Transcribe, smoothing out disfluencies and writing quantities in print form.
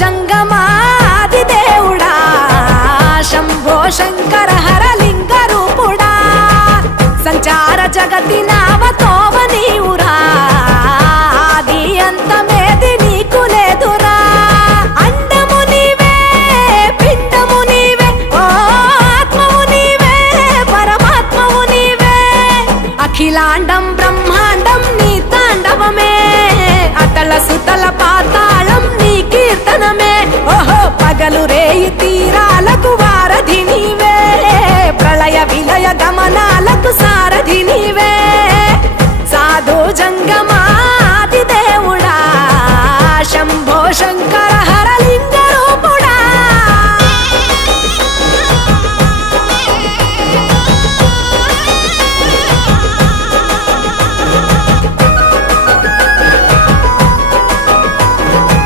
జంగమాది దేవుడా శంభో శంకర హరలింగ రూపుడా సంచార జగతి నావతోవ నీవురా ఆది అంతమేది నీకు లేదురా అండము నీవే పిండము నీవే ఓ ఆత్మవు నీవే పరమాత్మవు నీవే అఖిలాండం బ్రహ్మాండం నీ తాండవమే అతల సుతల పాతాళం నీ కీర్తనమే ఓహో పగలు రేయి తీరాలకు వారధి నీవే ప్రళయ విలయ గమనాలకు సారథి నీవే సాధు జంగ